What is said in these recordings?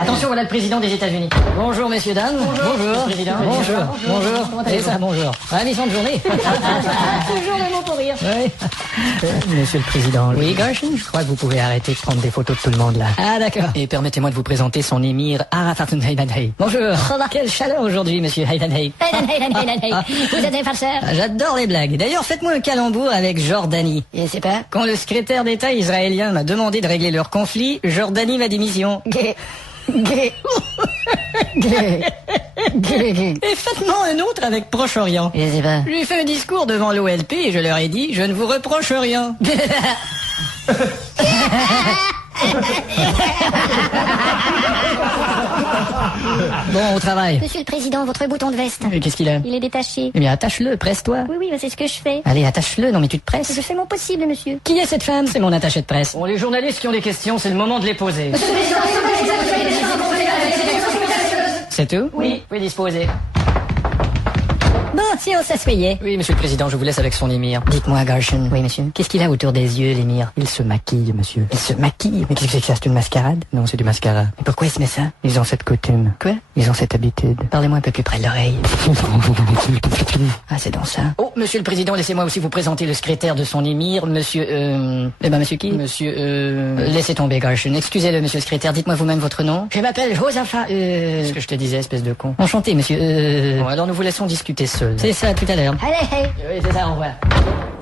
Attention, voilà le président des États-Unis. Bonjour, messieurs, dames. Bonjour, président. Bonjour. Comment allez-vous? Ça, bonjour. Ravissante journée. Toujours le mot pour rire. Oui. Monsieur le président. Oui, Gershon, je crois que vous pouvez arrêter de prendre des photos de tout le monde là. Ah, d'accord. Et permettez-moi de vous présenter son émir Arafat Haydanhay. Bonjour. Quelle chaleur aujourd'hui, monsieur Haydanhay. Vous êtes un farceur? J'adore les blagues. D'ailleurs, faites-moi un calembour avec Jordanie. Et c'est pas? Quand le secrétaire d'État israélien m'a demandé de régler leur conflit, Jordanie m'a démission. Et faites-moi un autre avec Proche-Orient. Je sais pas. J'ai fait un discours devant l'OLP et je leur ai dit, je ne vous reproche rien. Bon, au travail. Monsieur le Président, votre bouton de veste. Qu'est-ce qu'il a? Il est détaché. Eh bien, attache-le, presse-toi. Oui, c'est ce que je fais. Allez, attache-le, non mais tu te presses. Je fais mon possible, monsieur. Qui est cette femme? C'est mon attachée de presse. Bon, les journalistes qui ont des questions, c'est le moment de les poser. C'est tout? Oui, vous disposez. Bon, si on s'asseyait. Oui, monsieur le président, je vous laisse avec son émir. Dites-moi, Gershon. Oui, monsieur. Qu'est-ce qu'il a autour des yeux, l'émir? Il se maquille, monsieur. Il se maquille? Mais qu'est-ce que c'est que ça? C'est une mascarade? Non, c'est du mascara. Mais pourquoi il se met ça? Ils ont cette coutume. Quoi? Ils ont cette habitude. Parlez-moi un peu plus près de l'oreille. Ah, c'est dans ça. Oh, monsieur le président, laissez-moi aussi vous présenter le secrétaire de son émir, monsieur, monsieur qui? Monsieur, laissez tomber, Gershon. Excusez-le, monsieur le secrétaire. Dites-moi vous-même votre nom. Je m'appelle Josaphat, Ce que je te disais, espèce de con. Enchanté, monsieur, Bon, alors nous vous laissons discuter seul. C'est ça, tout à l'heure. Allez. Oui, c'est ça, au revoir.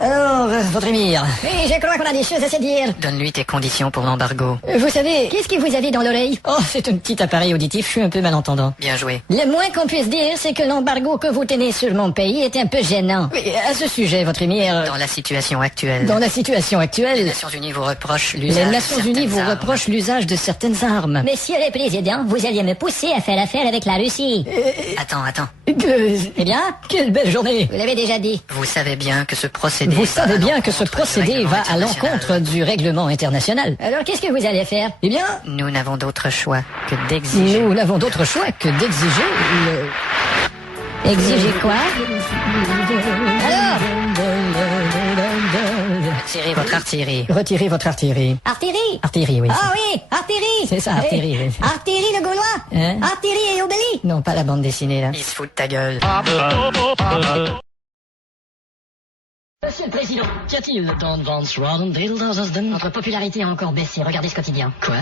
Alors, votre émir. Oui, je crois qu'on a des choses à se dire. Donne-lui tes conditions pour l'embargo. Vous savez, qu'est-ce que vous avez dans l'oreille? Oh, c'est un petit appareil auditif, je suis un peu malentendant. Bien joué. Le moins qu'on puisse dire, c'est que l'embargo que vous tenez sur mon pays est un peu gênant. Oui, à ce sujet, votre émir... Dans la situation actuelle... Les Nations Unies vous reprochent l'usage de certaines armes. Monsieur le Président, vous alliez me pousser à faire affaire avec la Russie. Attends. Eh bien, quelle belle journée. Vous l'avez déjà dit. Vous savez bien que ce procédé va à l'encontre du règlement international. Alors qu'est-ce que vous allez faire? Eh bien, nous n'avons d'autre choix que d'exiger Exiger quoi? Alors? Retirez votre artillerie. Retirez votre artillerie. Artillerie? Artillerie, oui. Ah oui, artillerie. C'est ça, artillerie. Oui. Artillerie le Gaulois. Hein? Artillerie et Obélie. Non, pas la bande dessinée, là. Ils se foutent de ta gueule. Monsieur le Président, qu'y a-t-il dans Notre popularité a encore baissé, regardez ce quotidien. Quoi?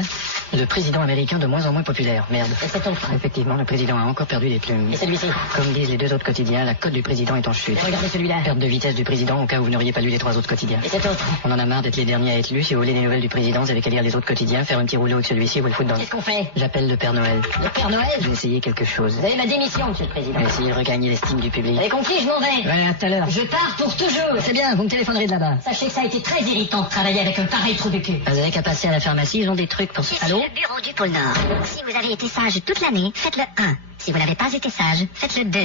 Le président américain de moins en moins populaire, merde. Et cet autre? Effectivement, le président a encore perdu des plumes. Et celui-ci? Comme disent les deux autres quotidiens, la cote du président est en chute. Et regardez celui-là. Perte de vitesse du président au cas où vous n'auriez pas lu les trois autres quotidiens. Et cet autre? On en a marre d'être les derniers à être lus. Si vous voulez des nouvelles du président, vous avez qu'à lire les autres quotidiens, faire un petit rouleau avec celui-ci et vous le foutre dans... Qu'est-ce qu'on fait? J'appelle le Père Noël. Le Père Noël? J'ai essayé quelque chose. Vous avez ma démission, monsieur le Président. J'ai essayé de regagner l'estime du public. Vous avez compris, je m'en vais. Ouais, à tout à l'heure. Je pars pour toujours. C'est bien, vous me téléphonerez de là-bas. Sachez que ça a été très irritant de travailler avec un pareil trou de cul. Vous avez qu'à passer à la pharmacie, ils ont des trucs pour... Allô? Le bureau du pôle Nord. Si vous avez été sage toute l'année, faites le 1. Si vous n'avez pas été sage, faites le 2.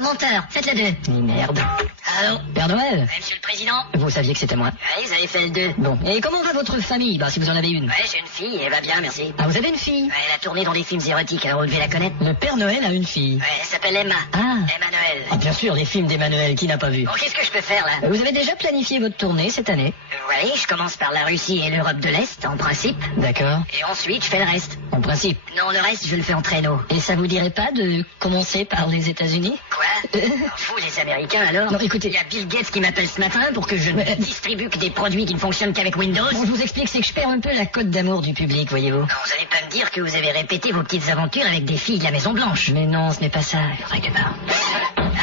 Monteur, faites le 2. Merde. Allô? Père Noël? Ouais, monsieur le Président? Vous saviez que c'était moi? Oui, vous avez fait le 2. Bon. Et comment va votre famille? Bah, si vous en avez une. Ouais, j'ai une fille, elle va bien, merci. Ah, vous avez une fille? Ouais, elle a tourné dans des films érotiques, alors vous devez la connaître. Le Père Noël a une fille. Ouais, elle s'appelle Emma. Ah. Emmanuel. Ah, bien sûr, les films d'Emmanuel, qui n'a pas vu? Bon, qu'est-ce que je peux faire, là? Vous avez déjà planifié votre tournée cette année? Oui, je commence par la Russie et l'Europe de l'Est, en principe. D'accord. Et ensuite, je fais le reste. En principe? Non, le reste, je le fais en traîneau. Et ça vous dirait pas de commencer par les États-Unis? Quoi? Vous, les Américains, alors? Non, écoutez... Il y a Bill Gates qui m'appelle ce matin pour que je ne distribue que des produits qui ne fonctionnent qu'avec Windows. Bon, je vous explique, c'est que je perds un peu la cote d'amour du public, voyez-vous. Non, vous allez pas me dire que vous avez répété vos petites aventures avec des filles de la Maison Blanche. Mais non, ce n'est pas ça. Il faudrait que...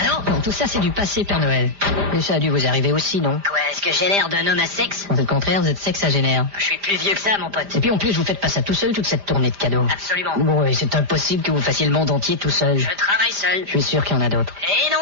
Alors? Bon, tout ça, c'est du passé, Père Noël. Mais ça a dû vous arriver aussi, non? Quoi, est-ce que j'ai l'air d'un homme à sexe? C'est le contraire, vous êtes sexagénaire. Je suis plus vieux que ça, mon pote. Et puis en plus, vous faites pas ça tout seul, toute cette tournée de cadeaux. Absolument. Bon, et c'est impossible que vous fassiez le monde entier tout seul. Je travaille seul. Je suis sûr qu'il y en a d'autres. Et non.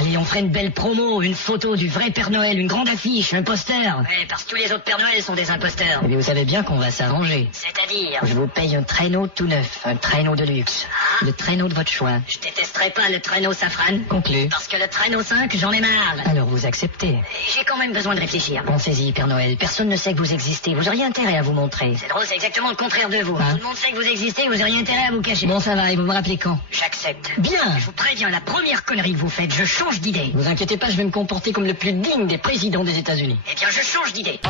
Allez, on ferait une belle promo, une photo du vrai Père Noël, une grande affiche, un poster. Ouais, parce que tous les autres Père Noël sont des imposteurs. Et bien, vous savez bien qu'on va s'arranger. C'est-à-dire? Je vous paye un traîneau tout neuf, un traîneau de luxe. Ah. Le traîneau de votre choix. Je détesterais pas le traîneau safran. Conclu. Parce que le traîneau 5, j'en ai marre. Alors vous acceptez. Et j'ai quand même besoin de réfléchir. Pensez-y, Père Noël. Personne ne sait que vous existez. Vous auriez intérêt à vous montrer. C'est drôle, c'est exactement le contraire de vous. Hein? Tout le monde sait que vous existez, vous auriez intérêt à vous cacher. Bon, ça va, et vous me rappelez quand? J'accepte. Bien. Je vous préviens, la première connerie que vous faites, je change d'idée. Vous inquiétez pas, je vais me comporter comme le plus digne des présidents des États-Unis. Eh bien, je change d'idée.